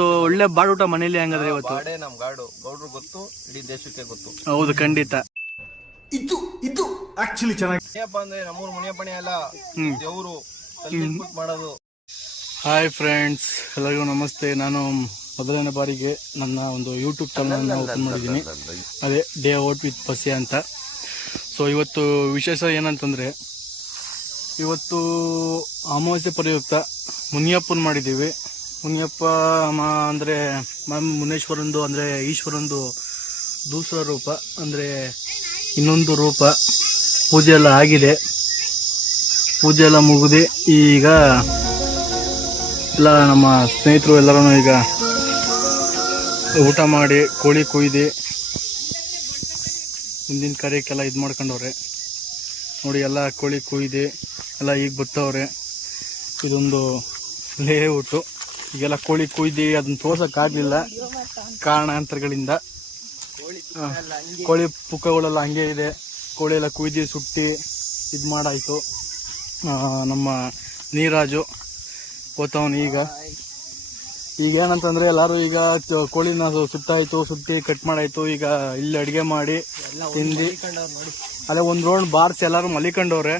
ಒಳ್ಳೆ ಬಾಡೂಟ ಮನೇಲಿ ಹಂಗಾದ್ರೆ ಇವತ್ತು ನಮ್ ಗಾಡು ಗೌಡ್ರು ಗೊತ್ತು, ಇಡೀ ದೇಶಕ್ಕೆ ಗೊತ್ತು. ಹೌದು, ಖಂಡಿತ. ಇದು ಆಕ್ಚುಲಿ ಚೆನ್ನಾಗಿ ಮುನಿಯಪ್ಪ ಅಂದ್ರೆ ನಮ್ಮೂರು ಮುನಿಯಪ್ಪನೇ ಅಲ್ಲ, ದೇವರು ಮಾಡೋದು. ಹಾಯ್ ಫ್ರೆಂಡ್ಸ್, ಎಲ್ಲರಿಗೂ ನಮಸ್ತೆ. ನಾನು ಮೊದಲನೇ ಬಾರಿಗೆ ನನ್ನ ಒಂದು ಯೂಟ್ಯೂಬ್ ಚಾನಲ್ನ ಓಪನ್ ಮಾಡಿದ್ದೀನಿ. ಅದೇ ಡೇ ಔಟ್ ವಿತ್ ಪಸ್ಯ ಅಂತ. ಸೊ ಇವತ್ತು ವಿಶೇಷ ಏನಂತಂದರೆ, ಇವತ್ತು ಅಮಾವಾಸ್ಯೆ ಪ್ರಯುಕ್ತ ಮುನಿಯಪ್ಪನ ಮಾಡಿದ್ದೀವಿ. ಮುನಿಯಪ್ಪ ಅಂದರೆ ಮುನೇಶ್ವರಂದು ಅಂದರೆ ಈಶ್ವರಂದು ದೂಸರ ರೂಪ, ಅಂದರೆ ಇನ್ನೊಂದು ರೂಪ. ಪೂಜೆ ಎಲ್ಲ ಆಗಿದೆ, ಪೂಜೆ ಎಲ್ಲ ಮುಗಿದು ಈಗ ಎಲ್ಲ ನಮ್ಮ ಸ್ನೇಹಿತರು ಎಲ್ಲರೂ ಈಗ ಊಟ ಮಾಡಿ ಕೋಳಿ ಕೊಯ್ದು ಮುಂದಿನ ಕಾರ್ಯಕ್ಕೆಲ್ಲ ಇದು ಮಾಡ್ಕೊಂಡವ್ರೆ ನೋಡಿ. ಎಲ್ಲ ಕೋಳಿ ಕೊಯ್ದು ಎಲ್ಲ ಈಗ ಬರ್ತವ್ರೆ. ಇದೊಂದು ಲೇಔಟು. ಈಗೆಲ್ಲ ಕೋಳಿ ಕೊಯ್ದು ಅದನ್ನ ತೋರ್ಸೋಕ್ಕಾಗಲಿಲ್ಲ ಕಾರಣಾಂತರಗಳಿಂದ. ಕೋಳಿ ಪುಕ್ಕಗಳೆಲ್ಲ ಹಂಗೆ ಇದೆ. ಕೋಳಿ ಎಲ್ಲ ಕುಯ್ದು ಸುಟ್ಟಿ ಇದು ಮಾಡಾಯಿತು. ನಮ್ಮ ನೀರಾಜು ಓದ್ತವನು. ಈಗ ಏನಂತಂದರೆ ಎಲ್ಲರೂ ಈಗ ಕೋಳಿನ ಸುಟ್ಟಾಯಿತು, ಸುಟ್ಟಿ ಕಟ್ ಮಾಡಾಯಿತು. ಈಗ ಇಲ್ಲಿ ಅಡುಗೆ ಮಾಡಿ ತಿಂದು ಅಲ್ಲೇ ಒಂದು ರೌಂಡ್ ಬಾರ್ಸಿ ಎಲ್ಲರೂ ಮಲಿಕೊಂಡವ್ರೆ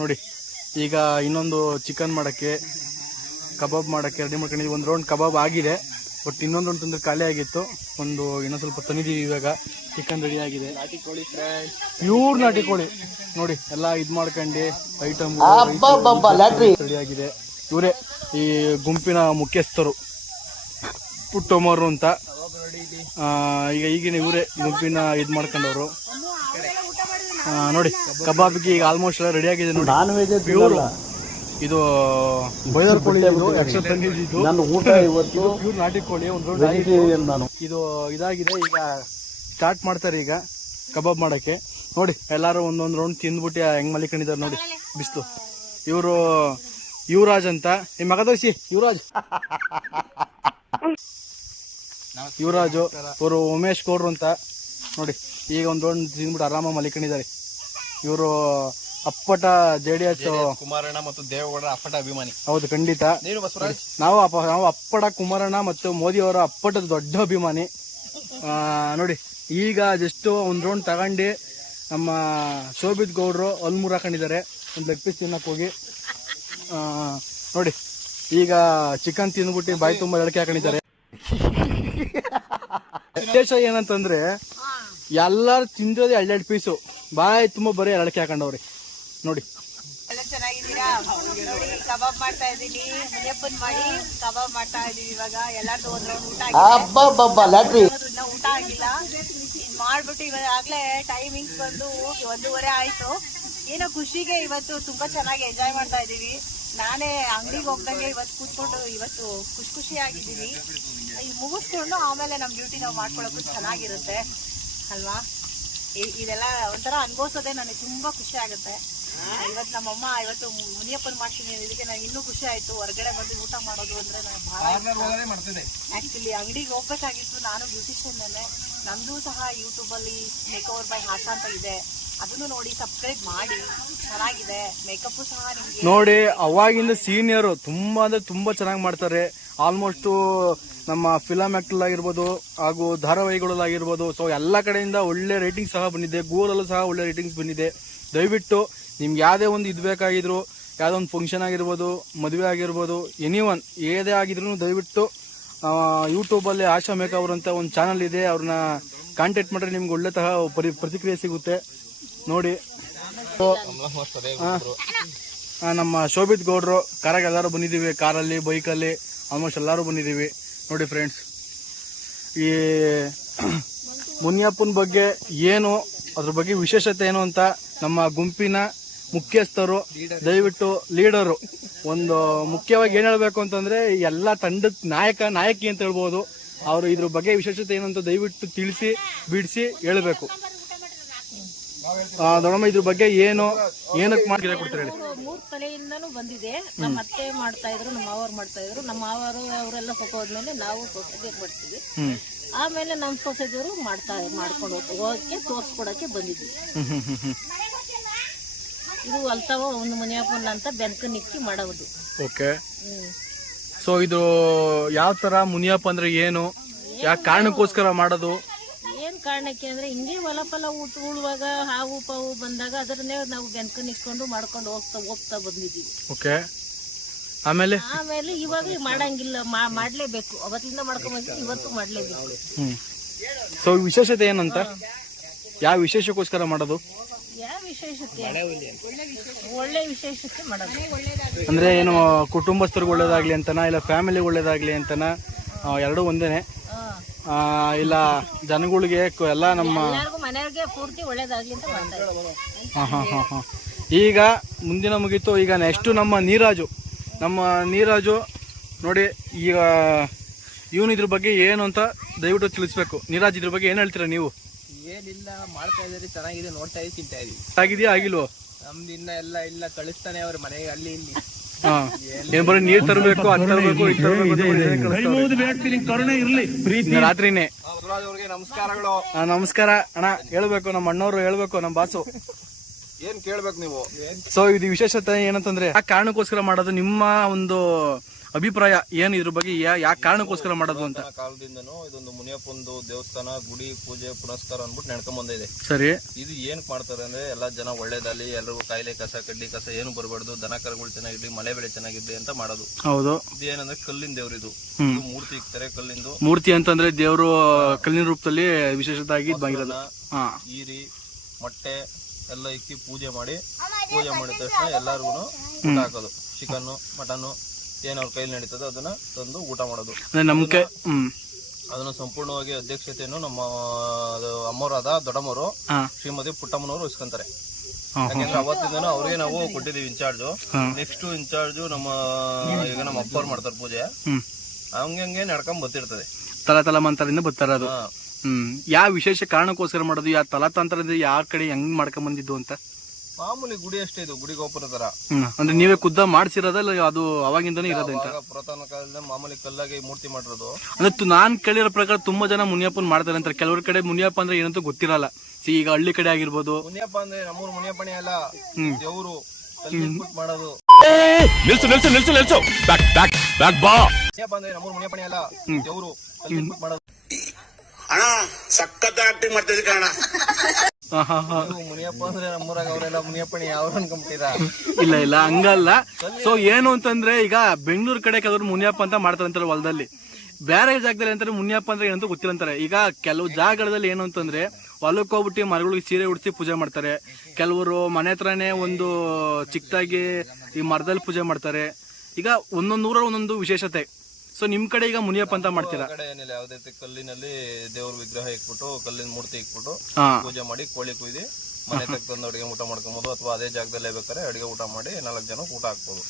ನೋಡಿ. ಈಗ ಇನ್ನೊಂದು ಚಿಕನ್ ಮಾಡೋಕ್ಕೆ, ಕಬಾಬ್ ಮಾಡೋಕ್ಕೆ ರೆಡಿ ಮಾಡ್ಕೊಂಡಿದ್ದೀವಿ. ಒಂದು ರೌಂಡ್ ಕಬಾಬ್ ಆಗಿದೆ, ಬಟ್ ಇನ್ನೊಂದು ರೌಂಡ್ ತಂದರೆ ಖಾಲಿ ಆಗಿತ್ತು. ಇನ್ನೊಂದು ಸ್ವಲ್ಪ ತಂದಿದ್ದೀವಿ. ಇವಾಗ ಚಿಕನ್ ರೆಡಿ ಆಗಿದೆ. ಪ್ಯೂರ್ ನಾಟಿ ಕೋಳಿ ನೋಡಿ. ಎಲ್ಲ ಇದು ಮಾಡ್ಕೊಂಡು ಐಟಮ್ ರೆಡಿ ಆಗಿದೆ. ಇವರೇ ಈ ಗುಂಪಿನ ಮುಖ್ಯಸ್ಥರು, ಪುಟ್ಟಮ್ಮರು ಅಂತ. ಈಗಿನ ಇವರೇ ಗುಂಪಿನ ಇದು ಮಾಡ್ಕೊಂಡವರು ನೋಡಿ. ಕಬಾಬ್ಗೆ ಈಗ ಆಲ್ಮೋಸ್ಟ್ ಎಲ್ಲ ರೆಡಿ ಆಗಿದೆ ನೋಡಿ. ಪ್ಯೂರ್ ಇದು ಬಾಯ್ಲರ್ ಕೋಳಿ, ಊಟ ಇವತ್ತು ಪ್ಯೂರ್ ನಾಟಿ ಕೋಳಿ. ಒಂದು ಇದು ಇದಾಗಿದೆ. ಈಗ ಸ್ಟಾರ್ಟ್ ಮಾಡ್ತಾರೆ ಈಗ ಕಬಾಬ್ ಮಾಡಕ್ಕೆ ನೋಡಿ. ಎಲ್ಲಾರು ಒಂದೊಂದು ರೌಂಡ್ ತಿಂದ್ಬಿಟ್ಟು ಹೆಂಗ್ ಮಲಿಕೊಂಡಿದ್ದಾರೆ ನೋಡಿ ಬಿಸಿಲು. ಇವರು ಯುವರಾಜ್ ಅಂತ. ನಿಮ್ಮ ಮಗ ತೋರಿಸಿ, ಯುವರಾಜು. ಇವರು ಉಮೇಶ್ ಗೌಡ್ರು ಅಂತ ನೋಡಿ. ಈಗ ಒಂದು ರೌಂಡ್ ತಿಂದ್ಬಿಟ್ಟು ಆರಾಮಾಗಿ ಮಲಿಕೊಂಡಿದ್ದಾರೆ. ಇವರು ಅಪ್ಪಟ JDS ಕುಮಾರಣ್ಣ ಮತ್ತು ದೇವೇಗೌಡರ ಅಪ್ಪಟ ಅಭಿಮಾನಿ. ಹೌದು, ಖಂಡಿತ. ನಾವು ಅಪ್ಪಟ ಕುಮಾರಣ್ಣ ಮತ್ತು ಮೋದಿ ಅವರ ಅಪ್ಪಟದ ದೊಡ್ಡ ಅಭಿಮಾನಿ ನೋಡಿ. ಈಗ ಜಸ್ಟ್ ಒಂದು ರೌಂಡ್ ತಗೊಂಡು ನಮ್ಮ ಶೋಭಿತ್ ಗೌಡ್ರು ಅಲ್ಮೂರು ಹಾಕೊಂಡಿದ್ದಾರೆ ಒಂದು ಲೆಗ್ ಪೀಸ್ ತಿನ್ನಕ್ಕೆ ಹೋಗಿ ನೋಡಿ. ಈಗ ಚಿಕನ್ ತಿಂದ್ಬಿಟ್ಟು ಬಾಯಿ ತುಂಬ ಎಳಕೆ ಹಾಕೊಂಡಿದ್ದಾರೆ. ವಿಶೇಷ ಏನಂತಂದ್ರೆ ಎಲ್ಲಾರು ತಿಂದಿರೋದೇ 2 ಪೀಸು, ಬಾಯಿ ತುಂಬ ಬರೀ ಎಳಕೆ ಹಾಕೊಂಡವ್ರಿ ನೋಡಿ. ಚೆನ್ನಾಗಿದ್ದೀರಾ ನೋಡಿ. ಕಬಾಬ್ ಮಾಡ್ತಾ ಇದೀನಿ, ಮುನಿಯಪ್ಪನ್ ಮಾಡಿ ಕಬಾಬ್ ಮಾಡ್ತಾ ಇದೀವಿ. ಇವಾಗ ಎಲ್ಲಾರ್ದು ಒಂದ್ ರೌಂಡ್ ಊಟ ಆಗಿದೆ, ಊಟ ಆಗಿಲ್ಲ. ಇದ್ ಮಾಡ್ಬಿಟ್ಟು ಇವಾಗ ಆಗ್ಲೇ ಟೈಮಿಂಗ್ಸ್ ಬಂದು 1:30 ಆಯ್ತು. ಏನೋ ಖುಷಿಗೆ ಇವತ್ತು ತುಂಬಾ ಚೆನ್ನಾಗಿ ಎಂಜಾಯ್ ಮಾಡ್ತಾ ಇದೀವಿ. ನಾನೇ ಅಂಗಡಿಗೆ ಹೋಗ್ದಂಗೆ ಇವತ್ತು ಕೂತ್ಕೊಂಡು ಇವತ್ತು ಖುಷಿ ಆಗಿದ್ದೀವಿ. ಇದು ಮುಗಿಸ್ಕೊಂಡು ಆಮೇಲೆ ನಮ್ ಡ್ಯೂಟಿ ನಾವು ಮಾಡ್ಕೊಳಕ್ಕೂ ಚೆನ್ನಾಗಿರುತ್ತೆ ಅಲ್ವಾ. ಇದೆಲ್ಲ ಒಂಥರ ಅನ್ಭವಿಸೋದೇ ನನಗೆ ತುಂಬಾ ಖುಷಿ ಆಗುತ್ತೆ. ಇವತ್ತು ನಮ್ಮಮ್ಮ ಇವತ್ತು ಮುನಿಯಪ್ಪನ್ ಮಾಡ್ತೀನಿ ಇದಕ್ಕೆ ನನಗೆ ಇನ್ನೂ ಖುಷಿ ಆಯ್ತು. ಹೊರಗಡೆ ಬಂದು ಊಟ ಮಾಡೋದು ಅಂದ್ರೆ ನನಗೆ ಬಹಳ ಆಕ್ಚುಲಿ ಅಂಗಡಿಗೆ ಹೋಗ್ಬೇಕಾಗಿತ್ತು. ನಾನು ಬ್ಯೂಟಿಷಿಯನ್, ನಮ್ದು ಸಹ ಯೂಟ್ಯೂಬ್ ಅಲ್ಲಿ ಮೇಕಓವರ್ ಬೈ ಹಾಸ ಅಂತ ಇದೆ, ಅದನ್ನು ನೋಡಿ ಸಬ್ಸ್ಕ್ರೈಬ್ ಮಾಡಿ. ಚೆನ್ನಾಗಿದೆ ಮೇಕಪ್ ಸಹ ನಿಮ್ಗೆ ನೋಡಿ. ಅವಾಗಿಂದ ಸೀನಿಯರು ತುಂಬಾ ಅಂದ್ರೆ ತುಂಬಾ ಚೆನ್ನಾಗಿ ಮಾಡ್ತಾರೆ. ಆಲ್ಮೋಸ್ಟ್ ನಮ್ಮ ಫಿಲಮ್ ಆಕ್ಟರ್ ಆಗಿರ್ಬೋದು ಹಾಗೂ ಧಾರಾವಾಹಿಗಳಲ್ಲಾಗಿರ್ಬೋದು. ಸೊ ಎಲ್ಲ ಕಡೆಯಿಂದ ಒಳ್ಳೆ ರೇಟಿಂಗ್ ಸಹ ಬಂದಿದೆ. ಗೂಗಲಲ್ಲೂ ಸಹ ಒಳ್ಳೆ ರೇಟಿಂಗ್ಸ್ ಬಂದಿದೆ. ದಯವಿಟ್ಟು ನಿಮ್ಗೆ ಯಾವುದೇ ಒಂದು ಇದು ಬೇಕಾಗಿದ್ರು, ಯಾವುದೋ ಒಂದು ಫಂಕ್ಷನ್ ಆಗಿರ್ಬೋದು, ಮದುವೆ ಆಗಿರ್ಬೋದು, ಎನಿವನ್ ಏದೇ ಆಗಿದ್ರು ದಯವಿಟ್ಟು ಯೂಟ್ಯೂಬಲ್ಲಿ ಆಶಾ ಮೇಕಪ್ ಅಂತ ಒಂದು ಚಾನಲ್ ಇದೆ, ಅವ್ರನ್ನ ಕಾಂಟ್ಯಾಕ್ಟ್ ಮಾಡಿದ್ರೆ ನಿಮ್ಗೆ ಒಳ್ಳೆ ತಹ ಪ್ರತಿಕ್ರಿಯೆ ಸಿಗುತ್ತೆ ನೋಡಿ. ನಮ್ಮ ಶೋಭಿತ್ ಗೌಡ್ರು ಕಾರಾಗ ಎಲ್ಲರೂ ಬಂದಿದ್ದೀವಿ, ಕಾರಲ್ಲಿ ಬೈಕಲ್ಲಿ ಆಲ್ಮೋಸ್ಟ್ ಎಲ್ಲರೂ ಬಂದಿದ್ದೀವಿ ನೋಡಿ. ಫ್ರೆಂಡ್ಸ್, ಈ ಮುನಿಯಪ್ಪನ ಬಗ್ಗೆ ಏನು, ಅದ್ರ ಬಗ್ಗೆ ವಿಶೇಷತೆ ಏನು ಅಂತ ನಮ್ಮ ಗುಂಪಿನ ಮುಖ್ಯಸ್ಥರು, ದಯವಿಟ್ಟು ಲೀಡರು, ಒಂದು ಮುಖ್ಯವಾಗಿ ಏನು ಹೇಳಬೇಕು ಅಂತಂದ್ರೆ ಎಲ್ಲ ತಂಡದ ನಾಯಕಿ ಅಂತ ಹೇಳ್ಬೋದು. ಅವರು ಇದ್ರ ಬಗ್ಗೆ ವಿಶೇಷತೆ ಏನು ಅಂತ ದಯವಿಟ್ಟು ತಿಳಿಸಿ ಬಿಡಿಸಿ ಹೇಳಬೇಕು. ದೊಡ್ಡಮ್ಮ ಇದ್ರ ಬಗ್ಗೆ ಏನಕ್ಕೆ ಮಾಡ್ತೀರಾ ಕೊಡ್ತಾರೆ ಹೇಳಿ. 3 ತಲೆಯಿಂದನೂ ಬಂದಿದೆ. ನಮ್ಮ ಅತ್ತೆ ಮಾಡ್ತಾ ಇದ್ರು, ನಮ್ಮ ಮಾವರು ಮಾಡ್ತಾ ಇದ್ರು. ನಮ್ಮ ಮಾವರು ಅವರೆಲ್ಲ ಹೋಗೋದ್ಮೇಲೆ ನಾವು ಸೊಸೈಟಿಗೆ ಬರ್ತೀವಿ. ಆಮೇಲೆ ನಮ್ಮ ಸೊಸೈಟಿಯವರು ಮಾಡ್ಕೊಂಡು ಹೋಗಕ್ಕೆ ತೋರ್ಸ್ಕೊಡಕ್ಕೆ ಬಂದಿದ್ವಿ. ಇದು ಅಲ್ತಾವ ಒಂದು ಮುನಿಯಪ್ಪನ ಅಂತ ಬೆನ್ಕ ನಿಕ್ಕಿ ಮಾಡೋದು. ಓಕೆ. ಸೊ ಇದು ಯಾವ ತರ ಮುನಿಯಪ್ಪ ಅಂದ್ರೆ ಏನು, ಯಾವ ಕಾರಣಕ್ಕೋಸ್ಕರ ಮಾಡೋದು? ಏನ್ ಕಾರಣಕ್ಕೆ ಅಂದ್ರೆ ಹಿಂಗೆ ಹೊಲ ಫಲ ಉಳುವಾಗ ಹಾವು ಪಾವು ಬಂದಾಗ ಅದನ್ನೇ ನಾವು ಬೆನ್ಕನಿಸ್ಕೊಂಡು ಮಾಡ್ಕೊಂಡು ಹೋಗ್ತಾ ಬಂದಿದೀವಿ. ಓಕೆ. ಆಮೇಲೆ ಇವಾಗ ಮಾಡಂಗಿಲ್ಲ, ಮಾಡ್ಲೇಬೇಕು. ಅವತ್ತಿಂದ ಮಾಡ್ಕೊಂಡ್ ಬಂದಿದ್ದೀವಿ, ಇವತ್ತು ಮಾಡ್ಲೇಬೇಕು. ಸೊ ವಿಶೇಷತೆ ಏನಂತ, ಯಾವ ವಿಶೇಷಕ್ಕೋಸ್ಕರ ಮಾಡೋದು? ಯಾವ ವಿಶೇಷತೆ? ಒಳ್ಳೆ ವಿಶೇಷತೆ ಮಾಡೋದು. ಅಂದ್ರೆ ಏನು ಕುಟುಂಬಸ್ಥರಿಗೆ ಒಳ್ಳೇದಾಗ್ಲಿ ಅಂತನಾ, ಇಲ್ಲ ಫ್ಯಾಮಿಲಿ ಒಳ್ಳೇದಾಗ್ಲಿ ಅಂತನಾ? ಎರಡೂ ಒಂದೇನೆ? ಇಲ್ಲ ಜನಗಳಿಗೆ ಎಲ್ಲ ನಮ್ಮ ಮನೆಯವ್ರಿಗೆ ಪೂರ್ತಿ ಒಳ್ಳೇದಾಗ್ಲಿ ಅಂತ ಮಾಡ್ತಾ ಇದ್ದೀವಿ. ಈಗ ಮುಂದಿನ ಮುಗೀತು. ಈಗ ನೆಕ್ಸ್ಟ್ ನಮ್ಮ ನೀರಾಜು ನೋಡಿ, ಈಗ ಇವನು ಇದ್ರ ಬಗ್ಗೆ ಏನು ಅಂತ ದಯವಿಟ್ಟು ತಿಳಿಸ್ಬೇಕು. ನೀರಾಜ್ ಇದ್ರ ಬಗ್ಗೆ ಏನ್ ಹೇಳ್ತೀರಾ ನೀವು? ಏನಿಲ್ಲ, ಮಾಡ್ತಾ ಇದಾರೆ, ಚೆನ್ನಾಗಿದೆ, ನೋಡ್ತಾ ಇದ್ದೀವಿ, ತಿಂತಾ ಇದೀವಿ. ಆಗಿದೆಯಾ ಆಗಿಲ್ವೋ? ನಮ್ದು ಇನ್ನ ಇಲ್ಲ ಕಳಿಸ್ತಾನೆ ಅವ್ರ ಮನೆಗೆ ಅಲ್ಲಿ ಇಲ್ಲಿ. ಏನ್ ಬರೀ ನೀರ್ ತರಬೇಕು, ಅದ್ ತರಬೇಕು, ಇದ್ ತರಬೇಕು, ರಾತ್ರಿನೇ. ಅವ್ರಿಗೆ ನಮಸ್ಕಾರಗಳು. ನಮಸ್ಕಾರ ಅಣ್ಣ. ಹೇಳ್ಬೇಕು, ನಮ್ಮ ಅಣ್ಣವ್ರು ಹೇಳ್ಬೇಕು, ನಮ್ಮ ಬಾಸು. ಏನ್ ಕೇಳ್ಬೇಕು ನೀವು? ಸೊ ಇದು ವಿಶೇಷತೆ ಏನಂತಂದ್ರೆ ಆ ಕಾರಣಕ್ಕೋಸ್ಕರ ಮಾಡೋದು, ನಿಮ್ಮ ಒಂದು ಅಭಿಪ್ರಾಯ ಏನು ಇದ್ರ ಬಗ್ಗೆ? ಯಾಕೆ ಕಾರಣಕ್ಕೋಸ್ಕರ ಮಾಡೋದು ಅಂತ? ಕಾಲದಿಂದನೂ ಇದೊಂದು ಮುನಿಯಪ್ಪಂದು ದೇವಸ್ಥಾನ, ಗುಡಿ, ಪೂಜೆ ಪುನಸ್ಕಾರ ಅಂದ್ಬಿಟ್ಟು ನಡ್ಕೊಂಡ್ ಬಂದಿದೆ. ಸರಿ. ಇದು ಏನ್ ಮಾಡ್ತಾರೆ ಅಂದ್ರೆ ಎಲ್ಲಾ ಜನ ಒಳ್ಳೇದಲ್ಲಿ, ಎಲ್ಲರಿಗೂ ಕಾಯಿಲೆ ಕಸ ಕಡ್ಡಿ ಕಸ ಏನು ಬರಬಾರ್ದು, ದನ ಕರುಗಳು ಚೆನ್ನಾಗಿರ್ಲಿ, ಮಳೆ ಬೆಳೆ ಚೆನ್ನಾಗಿರ್ಲಿ ಅಂತ ಮಾಡೋದು. ಹೌದು. ಇದು ಏನಂದ್ರೆ ಕಲ್ಲಿನ ದೇವ್ರು. ಇದು ಮೂರ್ತಿ ಇಕ್ತಾರೆ, ಕಲ್ಲಿಂದು ಮೂರ್ತಿ ಅಂತಂದ್ರೆ ದೇವರು ಕಲ್ಲಿನ ರೂಪದಲ್ಲಿ ವಿಶೇಷವಾಗಿ ಬಂದಿರೋದು. ಈರಿ ಮೊಟ್ಟೆ ಎಲ್ಲ ಇಕ್ಕಿ ಪೂಜೆ ಮಾಡಿದ ತಕ್ಷಣ ಎಲ್ಲಾರ್ಗು ಊಟ ಹಾಕೋದು. ಚಿಕನ್, ಮಟನ್ ಏನ್ ಅವ್ರ ಕೈಲಿ ನಡೀತದೆ ಅದನ್ನ ತಂದು ಊಟ ಮಾಡೋದು. ನಮ್ಗೆ ಅದನ್ನ ಸಂಪೂರ್ಣವಾಗಿ ಅಧ್ಯಕ್ಷತೆಯನ್ನು ನಮ್ಮ ಅಮ್ಮವರಾದ ದೊಡ್ಡಮ್ಮವರು ಶ್ರೀಮತಿ ಪುಟ್ಟಮ್ಮನವರು ವಹಿಸ್ಕೊಂತಾರೆ. ಯಾಕಂದ್ರೆ ಅವತ್ತಿಂದನೂ ಅವ್ರಿಗೆ ನಾವು ಕೊಟ್ಟಿದೀವಿ ಇನ್ಚಾರ್ಜು. ನೆಕ್ಸ್ಟ್ ಇನ್ಚಾರ್ಜು ನಮ್ಮ ಈಗ ನಮ್ಮ ಅಪ್ಪವ್ರು ಮಾಡ್ತಾರೆ ಪೂಜೆ. ಹಂಗೆ ನಡ್ಕೊಂಡ್ ಬರ್ತಿರ್ತದೆ, ತಲಾತಂತ್ರದಿಂದ ಬರ್ತಾರದು. ಯಾವ ವಿಶೇಷ ಕಾರಣಕ್ಕೋಸ್ಕರ ಮಾಡೋದು? ಯಾವ ತಲಾತಂತ್ರ ಯಾರ ಕಡೆ ಹೆಂಗ್ ಮಾಡ್ಕೊಂಡ್ ಬಂದಿದ್ದು ಅಂತ? ಮಾಮೂಲಿ ಗುಡಿ ಅಷ್ಟೇ, ಇದು ಗುಡಿ ಗೋಪುರ ತರ. ಅಂದ್ರೆ ನೀವೇ ಖುದ್ದ ಮಾಡ್ಸಿರೋದಲ್ಲ, ಅದು ಅವಾಗಿಂದಾನೇ ಇರೋದಂತ? ಪುರಾತನ ಕಾಲದಿಂದ ಮಾಮೂಲಿ ಕಲ್ಲಾಗಿ ಮೂರ್ತಿ ಮಾಡಿರೋದು. ಅಂದ್ರೆ ನಾನ್ ಕೇಳಿರೋ ಪ್ರಕಾರ ತುಂಬಾ ಜನ ಮುನಿಯಪ್ಪನ್ ಮಾಡ್ತಾರೆ ಅಂತಾರೆ. ಕೆಲವ್ರ ಕಡೆ ಮುನಿಯಪ್ಪ ಅಂದ್ರೆ ಏನಂತ ಗೊತ್ತಿರಲ್ಲ. ಈಗ ಹಳ್ಳಿ ಕಡೆ ಆಗಿರ್ಬೋದು. ಮುನಿಯಪ್ಪ ಅಂದ್ರೆ ನಮ್ಮೂರು ಮುನಿಯಪ್ಪನೇ ಅಲ್ಲ, ದೇವ್ರು ಮಾಡೋದು. ಮುನಿಯಪ್ಪ ಅಂದ್ರೆ ನಮ್ಮೂರು ಮುನಿಯಪ್ಪನೇ ಅಲ್ಲ, ದೇವ್ರು ಮಾಡೋದು. ಅಣ್ಣ ಸಖತ್ ಆಕ್ಟಿಂಗ್ ಮಾಡ್ತಿದ್ದೆ ಕಣ. ಮುನಿಯಪ್ಪ ಅಂದ್ರೆ ನಮ್ಮೂರಾಗ ಅವರೆಲ್ಲ ಮುನಿಯಪ್ಪಣಿ ಯಾವ ಅನ್ಕೊಂಬಿಟ್ಟಿರ? ಇಲ್ಲ ಹಂಗಲ್ಲ. ಸೊ ಏನು ಅಂತಂದ್ರೆ ಈಗ ಬೆಂಗಳೂರು ಕಡೆ ಕೆಲವರು ಮುನಿಯಪ್ಪ ಅಂತ ಮಾಡ್ತಾರಂತಾರೆ ಹೊಲದಲ್ಲಿ. ಬೇರೆ ಜಾಗದಲ್ಲಿ ಅಂತಾರೆ ಮುನಿಯಪ್ಪ ಅಂದ್ರೆ ಏನಂತ ಗೊತ್ತಿರಂತಾರೆ. ಈಗ ಕೆಲವು ಜಾಗಗಳಲ್ಲಿ ಏನು ಅಂತಂದ್ರೆ ಹೊಲಕ್ಕೆ ಹೋಗ್ಬಿಟ್ಟು ಮರಗಳಿಗೆ ಸೀರೆ ಉಡಿಸಿ ಪೂಜೆ ಮಾಡ್ತಾರೆ. ಕೆಲವರು ಮನೆ ಹತ್ರನೇ ಒಂದು ಚಿಕ್ಕದಾಗಿ ಈ ಮರದಲ್ಲಿ ಪೂಜೆ ಮಾಡ್ತಾರೆ. ಈಗ ಒಂದೊಂದು ಊರ ಒಂದೊಂದು ವಿಶೇಷತೆ. ಸೊ ನಿಮ್ ಕಡೆ ಈಗ ಮುನಿಯಪ್ಪ ಅಂತ ಮಾಡ್ತೀರಾ? ಕಡೆ ಏನಿಲ್ಲ, ಯಾವ್ದೇ ಕಲ್ಲಿನಲ್ಲಿ ದೇವ್ರ ವಿಗ್ರಹ ಇಕ್ಬಿಟ್ಟು, ಕಲ್ಲಿನ ಮೂರ್ತಿ ಇಕ್ಬಿಟ್ಟು ಪೂಜೆ ಮಾಡಿ ಕೋಳಿ ಕುಯ್ದು ಮನೆ ತಂದು ಅಡಿಗೆ ಊಟ ಮಾಡ್ಕೊಬಹುದು. ಅಥವಾ ಅದೇ ಜಾಗದಲ್ಲೇ ಬೇಕಾದ್ರೆ ಅಡಿಗೆ ಊಟ ಮಾಡಿ 4 ಜನ ಊಟ ಹಾಕ್ಬೋದು.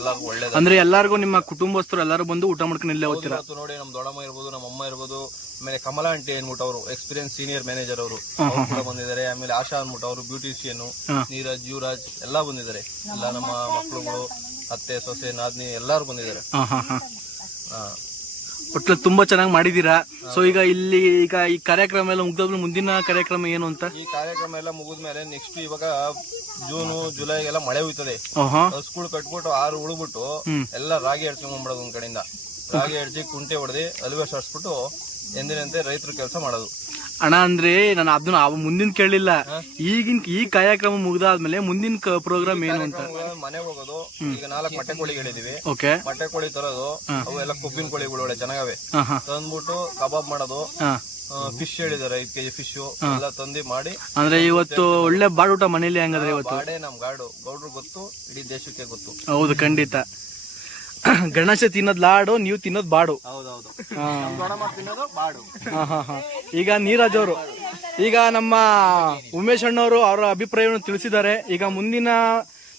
ಎಲ್ಲರಿಗೂ ಒಳ್ಳೇದು. ಅಂದ್ರೆ ಎಲ್ಲಾರ್ಗು ನಿಮ್ಮ ಕುಟುಂಬಸ್ಥರು ಎಲ್ಲರೂ ಬಂದು ಊಟ ಮಾಡ್ಕೊಂಡು ಇಲ್ಲೇ ಹೋಗ್ತೀರಾ? ನೋಡಿ, ನಮ್ ದೊಡ್ಡಮ್ಮ ಇರ್ಬೋದು, ನಮ್ಮ ಅಮ್ಮ ಇರ್ಬೋದು, ಆಮೇಲೆ ಕಮಲಾ ಆಂಟಿ ಅನ್ಬಿಟ್ಟು ಅವರು ಎಕ್ಸ್ಪೀರಿಯನ್ಸ್ ಸೀನಿಯರ್ ಮ್ಯಾನೇಜರ್ ಅವರು ಕೂಡ ಬಂದಿದ್ದಾರೆ. ಆಮೇಲೆ ಆಶಾ ಅನ್ಬಿಟ್ಟು ಅವರು ಬ್ಯೂಟಿಷಿಯನ್, ನೀರಜ್, ಯುವರಾಜ್ ಎಲ್ಲ ಬಂದಿದ್ದಾರೆ. ಎಲ್ಲ ನಮ್ಮ ಮಕ್ಕಳುಗಳು, ಅತ್ತೆ, ಸೊಸೆ, ನಾದ್ನಿ ಎಲ್ಲಾರು ಬಂದಿದ್ದಾರೆ. ಒಟ್ಟು ತುಂಬಾ ಚೆನ್ನಾಗಿ ಮಾಡಿದೀರಾ. ಸೊ ಈಗ ಈ ಕಾರ್ಯಕ್ರಮ ಎಲ್ಲ ಮುಗ್ದೋದ್ರು ಮುಂದಿನ ಕಾರ್ಯಕ್ರಮ ಏನು ಅಂತ? ಈ ಕಾರ್ಯಕ್ರಮ ಎಲ್ಲ ಮುಗಿದ್ಮೇಲೆ ನೆಕ್ಸ್ಟ್ ಇವಾಗ ಜೂನ್ ಜುಲೈ ಎಲ್ಲ ಮಳೆ ಹೋಯ್ತದೆ. ಹಸ್ಗಳು ಕಟ್ಬಿಟ್ಟು 6 ಉಳ್ಬಿಟ್ಟು ಎಲ್ಲ ರಾಗಿ ಎಡ್ಸ್ಕೊಂಡ್ಬಿಡೋದು. ಒಂದ್ ಕಡೆಯಿಂದ ರಾಗಿ ಎಡ್ಜಿ ಕುಂಟೆ ಹೊಡೆದಿ ಅಲ್ವೆ ಸಾರಿಸ್ಬಿಟ್ಟು ಎಂದಿನಂತೆ ರೈತರು ಕೆಲಸ ಮಾಡೋದು. ಅಣ್ಣ ಅಂದ್ರೆ ನಾನು ಅದನ್ನ ಮುಂದಿನ ಕೇಳಿಲ್ಲ. ಈ ಕಾರ್ಯಕ್ರಮ ಮುಗ್ದಾದ್ಮೇಲೆ ಮುಂದಿನ ಪ್ರೋಗ್ರಾಮ್ ಏನು ಅಂತ? ಮನೆಗೆ ಹೋಗೋದು. ಈಗ 4 ಮೊಟ್ಟೆ ಕೋಳಿಗಳಿದೀವಿ. ಮೊಟ್ಟೆ ಕೋಳಿ ತರೋದು, ಅವೆಲ್ಲ ಕೊಬ್ಬಿನ ಕೋಳಿಗಳು ಒಳ್ಳೆ ಚೆನ್ನಾಗವೆ ತಂದ್ಬಿಟ್ಟು ಕಬಾಬ್ ಮಾಡೋದು. ಫಿಶ್ ಹೇಳಿದಾರೆ, 5 kg ಫಿಶ್ ಎಲ್ಲ ತಂದಿ ಮಾಡಿ. ಅಂದ್ರೆ ಇವತ್ತು ಒಳ್ಳೆ ಬಾಡೂಟ ಮನೇಲಿ ಹಂಗಾದ್ರೆ? ಇವತ್ತು ಬಾಡೆ ನಮ್ ಗೌಡ್ರು ಗೊತ್ತು, ಇಡೀ ದೇಶಕ್ಕೆ ಗೊತ್ತು. ಹೌದು, ಖಂಡಿತ. ಗಣೇಶ ತಿನ್ನೋದ್ ಲಾಡು, ನೀವು ತಿನ್ನೋದ್ ಬಾಡು. ಹೌದೌದು, ತಿನ್ನೋದು ಬಾಡು. ಈಗ ನೀರಜ್ ಅವರು, ಈಗ ನಮ್ಮ ಉಮೇಶ್ ಅಣ್ಣವರು ಅವರ ಅಭಿಪ್ರಾಯವನ್ನು ತಿಳಿಸಿದ್ದಾರೆ. ಈಗ ಮುಂದಿನ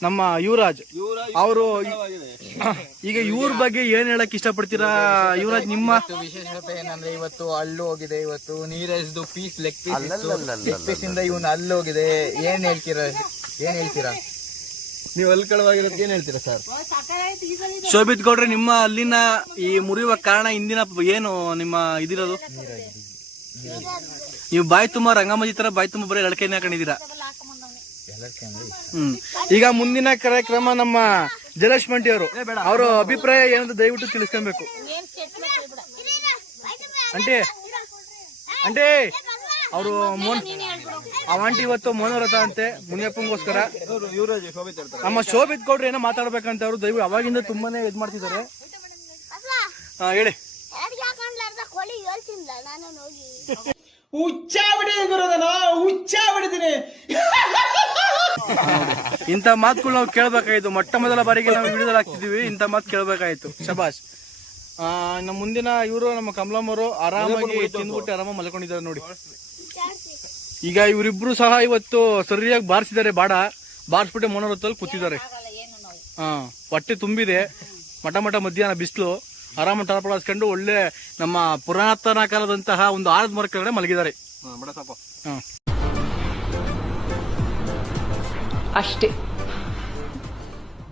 ನಮ್ಮ ಯುವರಾಜ್ ಅವರು, ಈಗ ಇವ್ರ ಬಗ್ಗೆ ಏನ್ ಹೇಳಕ್ ಇಷ್ಟಪಡ್ತೀರಾ ಯುವರಾಜ್? ನಿಮ್ಮ ವಿಶೇಷತೆ ಏನಂದ್ರೆ ಇವತ್ತು ಅಲ್ಲು ಹೋಗಿದೆ, ಇವತ್ತು ನೀರಜ್ದು ಪೀಸ್ ಲೆಗ್ ಪೀಸ್ ಇಂದ ಇವನು ಅಲ್ಲು ಹೋಗಿದೆ. ಏನ್ ಹೇಳ್ತೀರಾ ನೀವು ಅಲ್ಕಳವಾಗಿರೋದಕ್ಕೆ ಏನ್ ಹೇಳ್ತೀರಾ ಸರ್? ಶೋಭಿತ್ ಗೌಡ್ರೆ, ನಿಮ್ಮ ಅಲ್ಲಿನ ಈ ಮುರಿಯುವ ಕಾರಣ ಹಿಂದಿನ ಏನು ನಿಮ್ಮ ಇದಿರೋದು? ನೀವು ಬಾಯಿ ತುಂಬಾ ರಂಗಮಂಜಿ ತರ ಬಾಯಿ ತುಂಬಾ ಬರೀ ಲಡ್ಕೆನೆ ಹಾಕೊಂಡಿದ್ದೀರಾ. ಈಗ ಮುಂದಿನ ಕಾರ್ಯಕ್ರಮ ನಮ್ಮ ಜಲೇಶ್ ಮಂಟಿ ಅವರು ಅವರ ಅಭಿಪ್ರಾಯ ಏನಂತ ದಯವಿಟ್ಟು ತಿಳಿಸ್ಕೊಬೇಕು. ಏನ್ ಸ್ಟೇಟ್ಮೆಂಟ್ ಹೇಳ್ಬಿಡ. ಅಂಟಿ ಅಂಟಿ ಅವರು ಆ ಆಂಟಿ ಇವತ್ತು ಮೌನವ್ರತ ಅಂತೆ ಮುನಿಯಪ್ಪಂಗೋಸ್ಕರ. ನಮ್ಮ ಶೋಭಿತ್ ಗೌಡ್ರು ಏನೋ ಮಾತಾಡ್ಬೇಕಂತ ಅವರು ದಯವಿಟ್ಟು ಅವಾಗಿಂದ ತುಂಬಾನೇ ಇದ್ ಮಾಡ್ತಿದ್ದಾರೆ. ಹೇಳಿ. ಇಂಥ ಮಾತುಗಳು ನಾವು ಕೇಳ್ಬೇಕಾಯ್ತು. ಮೊಟ್ಟ ಮೊದಲ ಬಾರಿಗೆ ನಾವು ವಿಡಿಯೋದಲ್ಲಿ ಹಾಕ್ತಿದೀವಿ, ಇಂಥ ಮಾತು ಕೇಳ್ಬೇಕಾಯ್ತು. ಶಬಾಷ್. ನಮ್ಮ ಮುಂದಿನ ಇವರು ನಮ್ಮ ಕಮಲಮ್ಮರು ಆರಾಮಾಗಿ ತಿಂದ್ಬಿಟ್ಟು ಆರಾಮಾಗಿ ಮಲ್ಕೊಂಡಿದ್ದಾರೆ ನೋಡಿ. ಈಗ ಇವರಿಬ್ರು ಸಹ ಇವತ್ತು ಸರಿಯಾಗಿ ಬಾರಿಸಿದ್ದಾರೆ, ಬಾರಿಸ್ಬಿಟ್ಟು ಮನೋರಥದಲ್ಲಿ ಕೂತಿದ್ದಾರೆ. ಹೊಟ್ಟೆ ತುಂಬಿದೆ, ಮಠ ಮಧ್ಯಾಹ್ನ ಬಿಸಿಲು, ಆರಾಮ ಟರ್ಪಡಿಸ್ಕೊಂಡು ಒಳ್ಳೆ ನಮ್ಮ ಪುರಾತನ ಕಾಲದಂತಹ ಒಂದು ಆಲದ ಮರ ಕೆಳಗಡೆ ಮಲಗಿದ್ದಾರೆ. ಅಷ್ಟೇ.